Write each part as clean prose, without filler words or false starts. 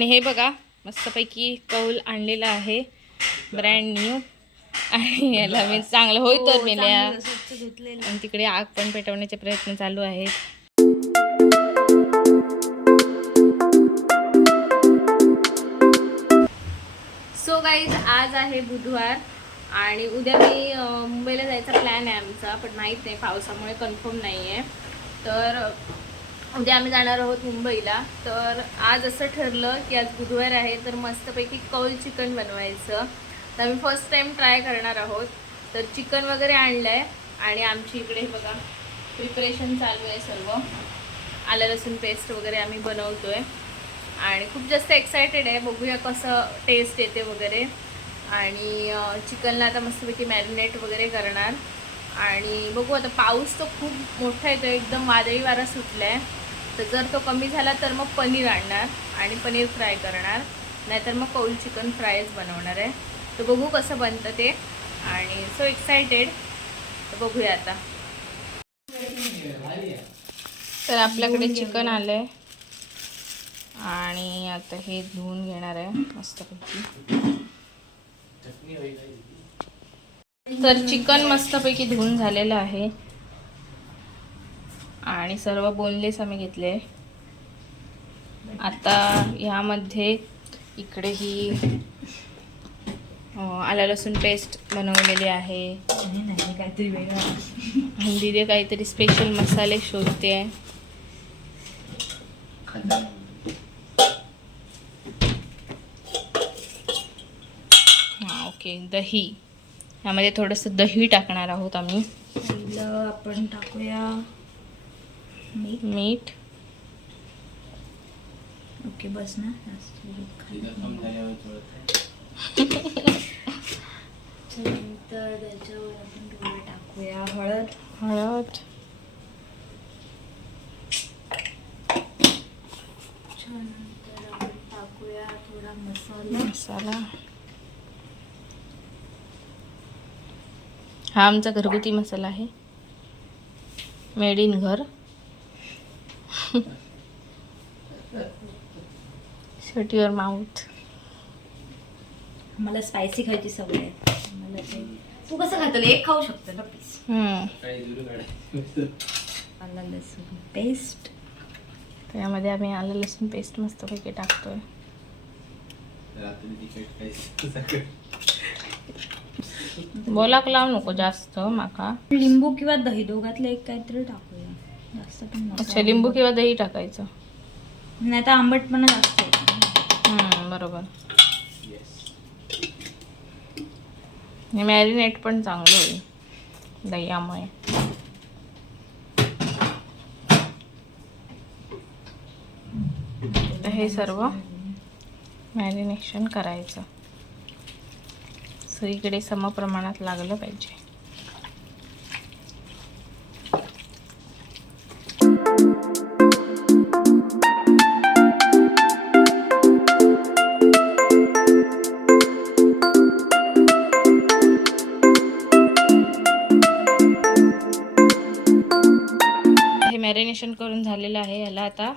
आणि हे बघा मस्तपैकी कौल आणलेला आहे ब्रँड न्यू आणि याला मी चांगलं होय तर मेल्या आणि तिकडे आग पण पेटवण्याचे प्रयत्न चालू आहेत. सो गाईज आज आहे बुधवार आणि उद्या मी मुंबईला जायचा प्लॅन आहे आमचा, पण माहीत नाही पावसामुळे कन्फर्म नाही आहे. तर उद्या आम्ही जाणार आहोत मुंबईला. तर आज असं ठरलं की आज बुधवार आहे तर मस्तपैकी कौल चिकन बनवायचं. तर आम्ही फर्स्ट टाईम ट्राय करणार आहोत. तर चिकन वगैरे आणलं आहे आणि आमची इकडे बघा प्रिपरेशन चालू आहे सर्व. आलं लसूण पेस्ट वगैरे आम्ही बनवतो आहे आणि खूप जास्त एक्सायटेड आहे. बघूया कसं टेस्ट येते वगैरे. आणि चिकनला आता मस्तपैकी मॅरिनेट वगैरे करणार आणि बघू आता. पाऊस तो खूप मोठा येतो, एकदम वादळी वारा सुटला आहे. तर जर तो कमी झाला तर मग पनीर आणणार आणि पनीर फ्राय करणार, नाहीतर मग कौल चिकन फ्रायच बनवणार आहे. तर बघू कसं बनतं ते आणि सो एक्सायटेड. तर बघूया आता. तर आपल्याकडे चिकन आलं आहे आणि आता हे धुवून घेणार आहे मस्तपैकी. तर चिकन मस्तपैकी धुवून झालेलं आहे आणि सर्व बोनलेस आम्ही घेतले. आता ह्यामध्ये इकडे ही आलं लसूण पेस्ट बनवलेली आहे. काहीतरी वेगळं दीदी काहीतरी स्पेशल मसाले शोधते आहे. हां ओके. दही, ह्यामध्ये थोडंसं दही टाकणार आहोत आम्ही. पहिलं आपण टाकूया मीठ. ओके बस ना. नंतर त्याच्यावर आपण थोडं टाकूया हळद. नंतर आपण टाकूया थोडा मसाला. हा आमचा घरगुती मसाला आहे, मेड इन घर. Shut your mouth. मला स्पायसी खायची सवय आहे. मला ते तू कसं खातो? एक खाऊ शकतो ना पीस. आलं लसूण पेस्ट. त्यामध्ये आम्ही आलं लसूण पेस्ट मस्तपैकी टाकतोय. बोलाक लावू नको जास्त माका. लिंबू किंवा दही दोघातलं एक काहीतरी टाकूया. जास्त पण नको. अच्छा, लिंबू किंवा दही टाकायचं, नाही तर आंबटपणा जास्त येतो. बरोबर. हे मॅरिनेट पण चांगलं होईल दह्यामुळे. हे सर्व मॅरिनेशन करायचं, सगळीकडे समप्रमाणात लागलं पाहिजे. हे मॅरिनेशन करून झालेलं आहे. याला आता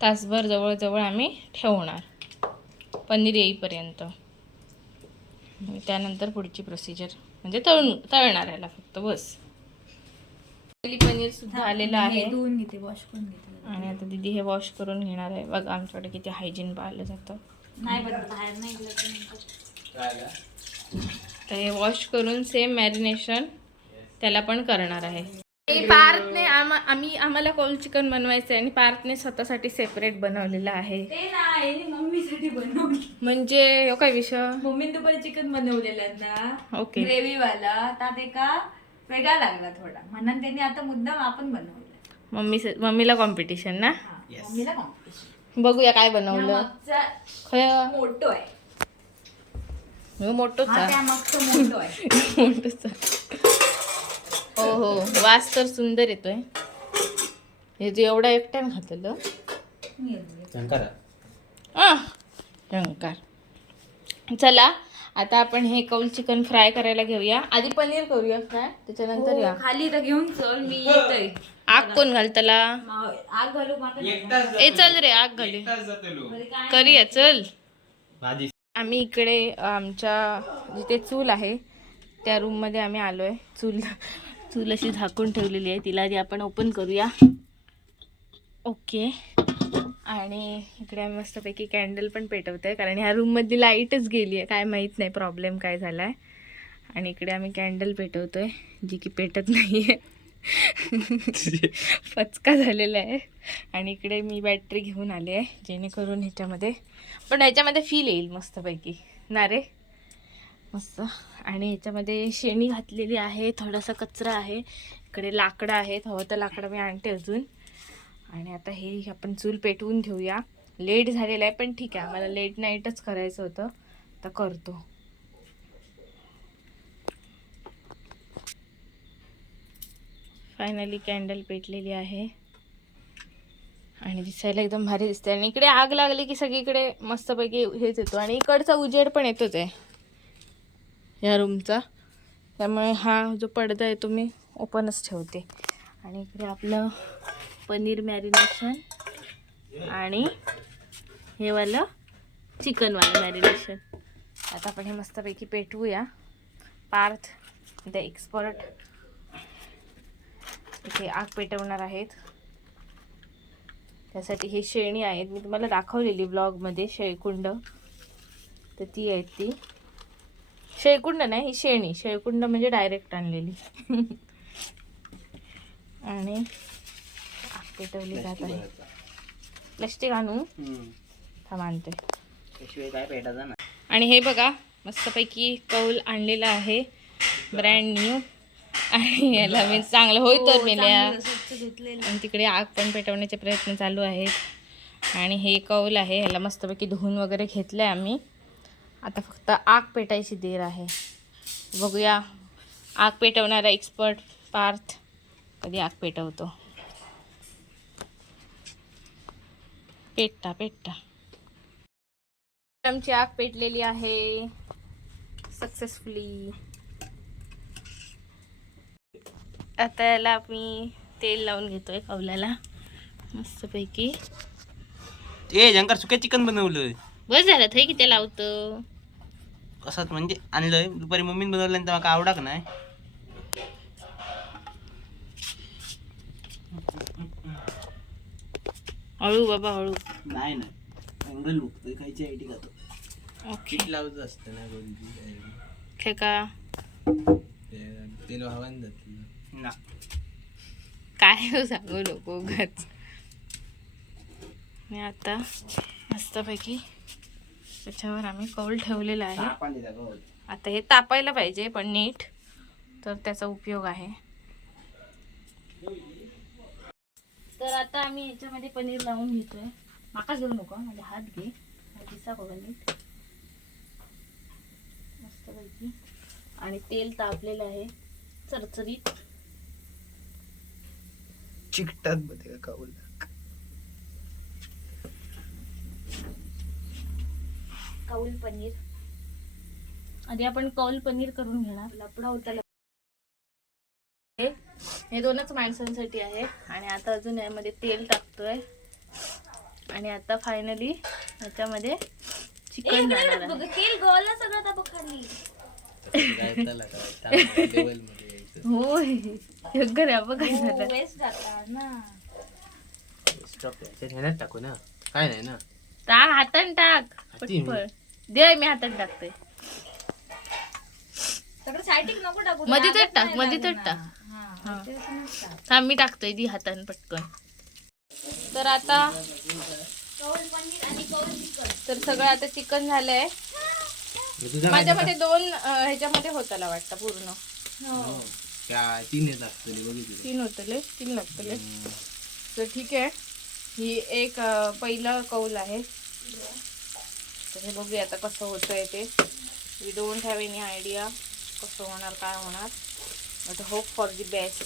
तासभर जवळजवळ आम्ही ठेवणार पनीर येईपर्यंत. त्यानंतर पुढची प्रोसिजर म्हणजे तळणार याला फक्त बस. पनीर सुद्धा आलेलं आहे, धुवून घेते, वॉश करून घेते. आणि आता दीदी हे वॉश करून घेणार आहे. बघा आमच्याकडे किती हायजीन पाळलं जातं. नाही बाहेर नाही तर हे वॉश करून सेम मॅरिनेशन त्याला पण करणार आहे. पार्थने आम्हाला कौल चिकन बनवायचं आहे आणि पार्थने स्वतःसाठी सेपरेट बनवलेलं आहे. ते नाही, मम्मीसाठी बनवलं. म्हणजे हो काय विषय, मम्मीने दुपारी चिकन बनवलेलं ना, ओके, ग्रेव्ही वाला. त्यात एका वेगळा लागला थोडा, म्हणून त्यांनी आता मुद्दाम आपण बनवलं. मम्मीला कॉम्पिटिशन ना. मम्मीला कॉम्पिटिशन. बघूया काय बनवलं. मोठो आहे, मोठोच मोठो आहे. मोठोच. हो हो, वास तर सुंदर येतोय. हे जे एवढा एकट्यानं खातलं शंकर. चला आता आपण हे कौल चिकन फ्राय करायला घेऊया. आधी पनीर करूया फ्राय, त्याच्यानंतर या खाली तर घेऊन चल, मी येतोय. आग कोण घालतला आग घालू माका ए चल रे आग घाली करूया चल. भाजी आम्ही इकडे आमच्या जिथे चूल आहे त्या रूम मध्ये आम्ही आलोय. चूल अशी झाकून ठेवलेली आहे, तिला आधी आपण ओपन करूया. ओके. आणि इकडे आम्ही मस्तपैकी कॅन्डल पण पेटवतोय, कारण ह्या रूम मधली लाईटच गेली आहे, काय माहित नाही प्रॉब्लेम काय झालाय. आणि इकडे आम्ही कॅन्डल पेटवतोय, जी की पेटत नाहीये. पचका झालेला आहे. आणि इकडे मी बॅटरी घेऊन आले आहे, जेणेकरून ह्याच्यामध्ये फील येईल मस्तपैकी ना रे, मस्त. आणि ह्याच्यामध्ये शेणी घातलेली आहे, थोडासा कचरा आहे, इकडे लाकडं आहेत, हवं तर लाकडं मी आणते अजून. आणि आता हे आपण चूल पेटवून घेऊया. लेट झालेला आहे पण ठीक आहे, आम्हाला लेट नाईटच करायचं होतं, तर करतो. फायनली कॅन्डल पेटलेली आहे आणि दिसायला एकदम भारी दिसते. आणि इकडे आग लागली की सगळीकडे मस्तपैकी हेच येतो, आणि इकडचा उजेड पण येतोच आहे या रूमचा, त्यामुळे हा जो पडदा आहे तो मी ओपनच ठेवते. आणि इकडे आपलं पनीर मॅरिनेशन आणि हे वालं चिकनवालं मॅरिनेशन. आता आपण हे मस्तपैकी पेटवूया. पार्थ द एक्सपर्ट इथे आग पेटवणार आहेत. त्यासाठी हे शेणी आहेत, मी तुम्हाला दाखवलेली ब्लॉगमध्ये शेळकुंड, तर ती आहेत ती. शेळकुंड नाही, ही शेणी. शेळकुंड म्हणजे डायरेक्ट आणलेली. आणि आग पेटवली जात आहे. प्लास्टिक आणू थांब आणते. काय पेटायचा ना. आणि हे बघा मस्तपैकी कौल आणलेला आहे ब्रँड न्यू, आणि याला मी चांगलं होय तर मेल्या. आणि तिकडे आग पण पेटवण्याचे प्रयत्न चालू आहेत. आणि हे कौल आहे, ह्याला मस्तपैकी धुवून वगैरे घेतलंय आम्ही. आता फक्त आग पेटायची देर आहे. बघूया आग पेटवणारा एक्सपर्ट पार्थ कधी आग पेटवतो. पेटता आमची आग पेटलेली आहे सक्सेसफुली. आता याला मी तेल लावून घेतोय कौलाला मस्तपैकी. ए जंकर सुक्या चिकन बनवलंय. बस झालं थंय किती लावतं. असंच म्हणजे आणलंय दुपारी मम्मीने बनवलं, तेव्हा काय आवडा का नाही. हळू बाबा हळू. नाही अँगल बघतोय खायची आयटी खातो. ओके लावत असतं ना कोणती हे का तेल हवान जात ना. काय सांगू नको उगाच. मी आता मस्तपैकी त्याच्यावर आम्ही कौल ठेवलेला आहे. आता हे तापायला पाहिजे पण नीट, तर त्याचा उपयोग आहे. तर आता आम्ही ह्याच्यामध्ये पनीर लावून घेतोय. माका घेऊ नको, माझे हात घे, दिसा बघा नीट मस्तपैकी. आणि तेल तापलेलं आहे चरचरीत. चिकटात मध्ये काऊल कौल पनीर आधी आपण कौल पनीर करून घेणार. लपडा होता हे दोनच माणसांसाठी आहे. आणि आता अजून यामध्ये तेल टाकतोय. आणि आता फायनली ह्याच्यामध्ये चिकन घालणार आहे. तेल गळलं सगळं आता खाली. होय योग्य रे बघ काय झालं. वेस्ट जातात ना. टाकू ना, काय नाही ना. टाक हातान टाक पटपट. दे मी हातात टाकते. सगळं साईटिक नको टाकू. मध्ये तर टाक, मध्ये तर टाक. थांब मी टाकतोय दी हातान पटकन. तर आता तर सगळं आता चिकन झालंय. माझ्यामध्ये 2 ह्याच्यामध्ये होताला वाटतं पूर्ण. तीन होतले 3 लागतले. तर ठीक आहे, ही एक पहिलं कौल आहे. तर हे बघूया आता कसं होतंय ते. We don't have any idea कसं होणार काय होणार, but hope for the best.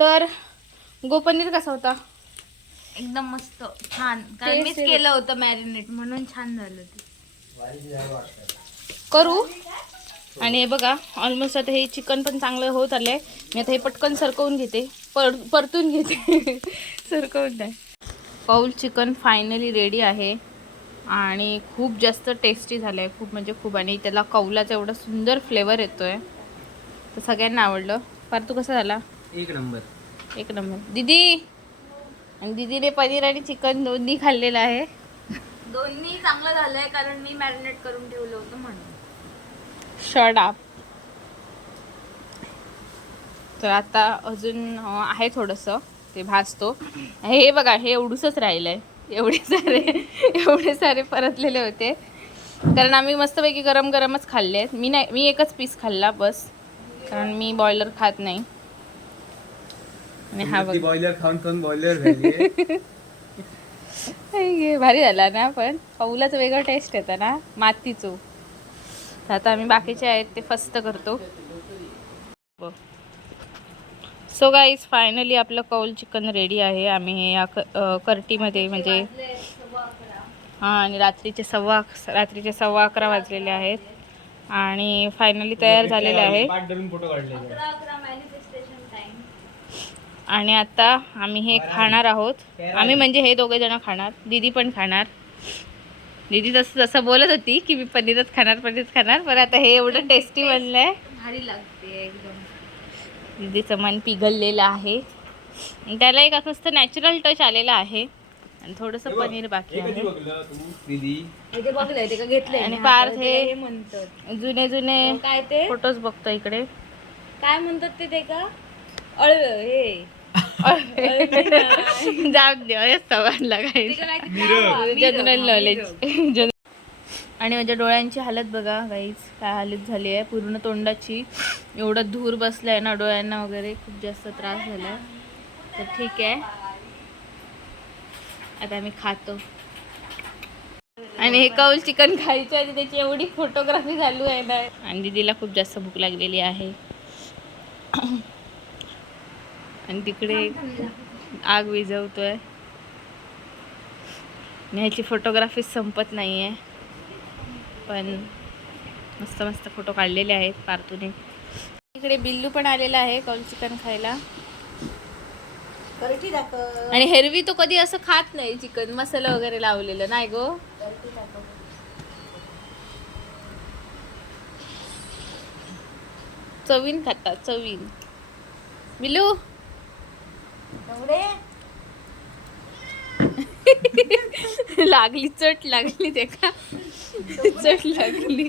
तर गोपनीर कसा होता? एकदम मस्त छान, कारण मीच केलं होतं मॅरिनेट म्हणून छान झालं ते. करू आणि हे बघा ऑलमोस्ट आता हे चिकन पण चांगलं होत आलंय. मी आता हे पटकन सरकवून घेते, परतून घेते सरकवून नाही. कौल चिकन फायनली रेडी आहे आणि खूप जास्त टेस्टी झालं आहे, खूप म्हणजे खूप. आणि त्याला कौलाचा एवढा सुंदर फ्लेवर येतो आहे, तर सगळ्यांना आवडलं. तू कसा झाला? एक नंबर. एक नंबर. दीदी आणि दीदीने पनीर आणि चिकन दोन्ही खाल्लेलं आहे. दोन्ही चांगलं झालंय कारण मी मॅरिनेट करून ठेवलं होतं म्हणून. Shut up. तर आता अजून आहे थोडंसं ते भाजतो. हे बघा हे एवढूसच राहिलं आहे, एवढे सारे परतलेले होते कारण आम्ही मस्तपैकी गरम गरमच खाल्ले आहेत. मी एकच पीस खाल्ला बस, कारण मी बॉयलर खात नाही. आणि हा बघ बॉयलर खाऊन बॉयलर भारी झाला ना, पण कौलाचं वेगळं टेस्ट येतं ना मातीचं. तर आता आम्ही बाकीचे आहेत ते फस्त करतो. सो गाईज फायनली आपलं कौल चिकन रेडी आहे. आम्ही हे या कर्टीमध्ये म्हणजे हां, आणि रात्रीचे 11:15 वाजलेले आहेत आणि फायनली तयार झालेले आहे. आणि आता आम्ही हे खाणार आहोत. आम्ही म्हणजे हे दोघे जण खाणार, दीदी पण खाणार. दीदी जसं बोलत होती की मी पनीरच खाणार, पण आता हे एवढं टेस्टी बनलंय, भारी लागते एकदम. दीदीचं मन पिघललेलं आहे. आणि त्याला एक असं मस्त नॅचरल टच आलेला आहे आणि थोडंसं पनीर बाकी आहे. ते बघलंय ते का घेतलंय. आणि पार्थ हे म्हणतात जुने काय ते फोटोज बघतो इकडे. काय म्हणतात ते का हे जाऊ दे सवारला काय जनरल नॉलेज. आणि माझ्या डोळ्यांची हालत बघा गाईज, काय हालत झाली आहे पूर्ण तोंडाची. एवढं धूर बसलाय ना डोळ्यांना वगैरे, खूप जास्त त्रास झाला. तर ठीक आहे, आता आम्ही खातो. आणि हे कौल चिकन खायचं आहे, त्याची एवढी फोटोग्राफी चालू आहे ना. आणि दीदीला खूप जास्त भूक लागलेली आहे आणि तिकडे आग विझवतोय. ह्याची फोटोग्राफी संपत नाही आहे, पण मस्त मस्त फोटो काढलेले आहेत पार्थूने. इकडे बिल्लू पण आलेला आहे कौल चिकन खायला. आणि हेरवी तो कधी असं खात नाही चिकन, मसाला वगैरे लावलेलं नाही गो. चवीन खातात, चवीन. बिल्लू लागली चट लागली ते का, चट लागली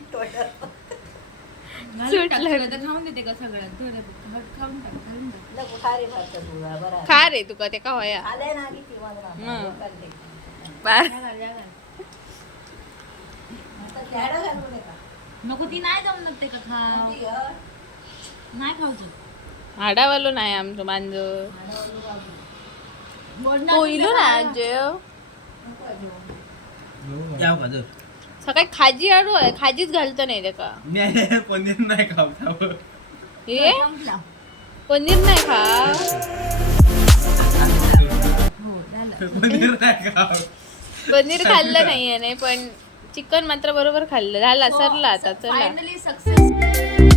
खाऊन देते का सगळ्यात खाऊन टाक. खा रे तुका ते का होया. नको ती नाही जमणार ते का खा नाही खाऊचं. हाडावालो नाही आमचं मांजर पोइलो ना जेव. सकाळी खाजी आडू आहे, खाजीच घालतो नाही ते का. पनीर नाही खाऊ. हे पनीर नाही खा. पनीर खाल्लं नाहीये नाही, पण चिकन मात्र बरोबर खाल्लं. झाला सरला आता चला. Finally success.